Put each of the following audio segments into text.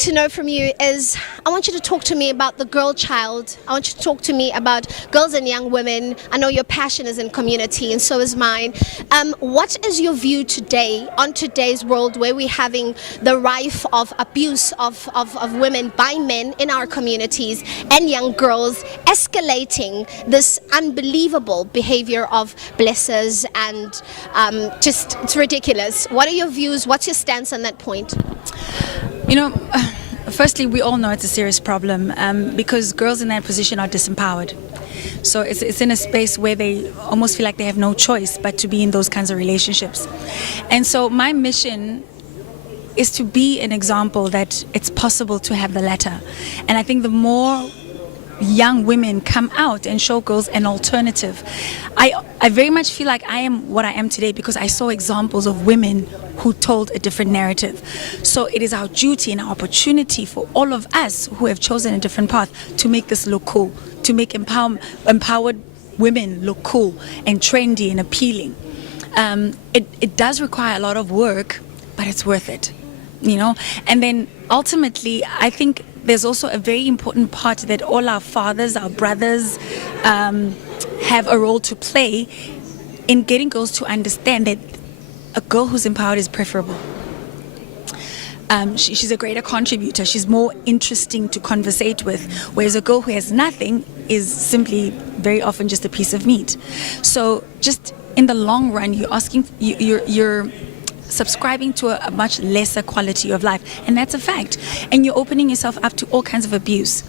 to know from you is, I want you to talk to me about the girl child. I want you to talk to me about girls and young women. I know your passion is in community, and so is mine. What is your view today on today's world, where we're having the rife of abuse of women by men in our communities and young girls, escalating this unbelievable behavior of blessers, and just, it's ridiculous. What are your views? What's your stance on that point? You know, firstly, we all know it's a serious problem because girls in that position are disempowered. So it's in a space where they almost feel like they have no choice but to be in those kinds of relationships. And so my mission is to be an example that it's possible to have the latter. And I think the more young women come out and show girls an alternative, I very much feel like I am what I am today because I saw examples of women who told a different narrative. So it is our duty and our opportunity for all of us who have chosen a different path to make this look cool, to make empowered women look cool and trendy and appealing. It does require a lot of work, but it's worth it, you know. And then ultimately, I think there's also a very important part that all our fathers, our brothers, have a role to play in getting girls to understand that a girl who's empowered is preferable. She's a greater contributor. She's more interesting to conversate with, whereas a girl who has nothing is simply very often just a piece of meat. So just in the long run, you're subscribing to a much lesser quality of life, and that's a fact. And you're opening yourself up to all kinds of abuse.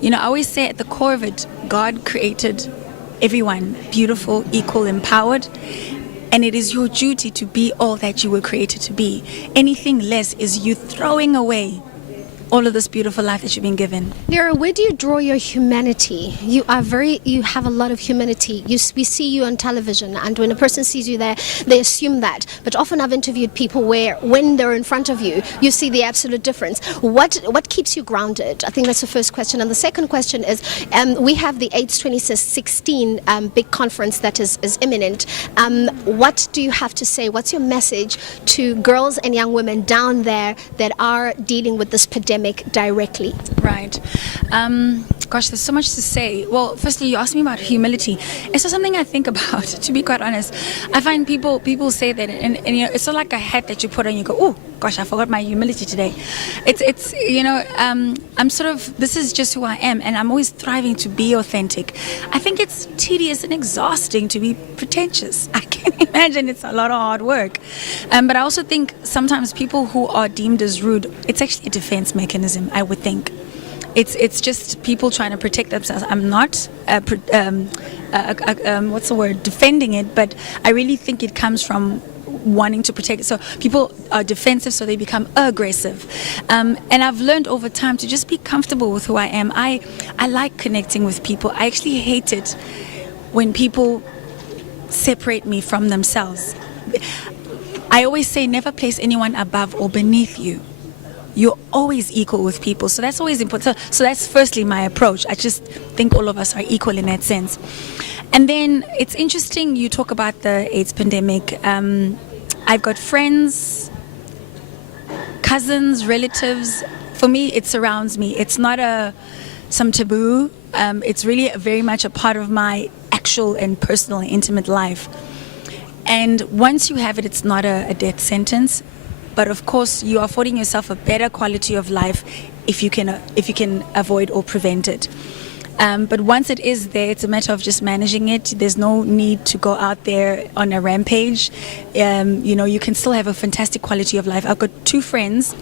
You know, I always say at the core of it, God created everyone beautiful, equal, empowered, and it is your duty to be all that you were created to be. Anything less is you throwing away all of this beautiful life that you've been given. Lira, where do you draw your humanity? You have a lot of humanity. We see you on television, and when a person sees you there, they assume that. But often I've interviewed people where, when they're in front of you, you see the absolute difference. What keeps you grounded? I think that's the first question. And the second question is, we have the AIDS 2016 big conference that is imminent. What do you have to say? What's your message to girls and young women down there that are dealing with this pandemic directly? Right. Gosh, there's so much to say. Well, firstly, you asked me about humility. It's not something I think about, to be quite honest. I find people say that, and you know, it's not like a hat that you put on. You go, oh gosh, I forgot my humility today. It's you know, I'm sort of, this is just who I am, and I'm always thriving to be authentic. I think it's tedious and exhausting to be pretentious. I can imagine it's a lot of hard work. But I also think sometimes people who are deemed as rude, it's actually a defense mechanism, I would think. It's just people trying to protect themselves. I'm not what's the word, defending it, but I really think it comes from wanting to protect it. So people are defensive, so they become aggressive. And I've learned over time to just be comfortable with who I am. I like connecting with people. I actually hate it when people separate me from themselves. I always say never place anyone above or beneath you. You're always equal with people, so that's always important. So that's firstly my approach. I just think all of us are equal in that sense. And then it's interesting you talk about the AIDS pandemic. I've got friends, cousins, relatives. For me, it surrounds me. It's not some taboo. It's really very much a part of my actual and personal and intimate life. And once you have it, it's not a death sentence. But of course, you are affording yourself a better quality of life if you can avoid or prevent it. But once it is there, it's a matter of just managing it. There's no need to go out there on a rampage. You know, you can still have a fantastic quality of life. I've got 2 friends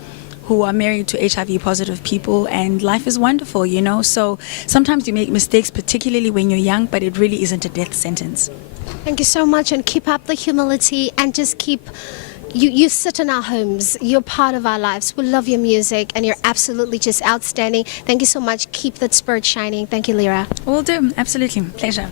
who are married to HIV positive people, and life is wonderful, you know. So sometimes you make mistakes, particularly when you're young, but it really isn't a death sentence. Thank you so much, and keep up the humility, and just keep... You sit in our homes. You're part of our lives. We love your music, and you're absolutely just outstanding. Thank you so much. Keep that spirit shining. Thank you, Lira. Will do. Absolutely. Pleasure.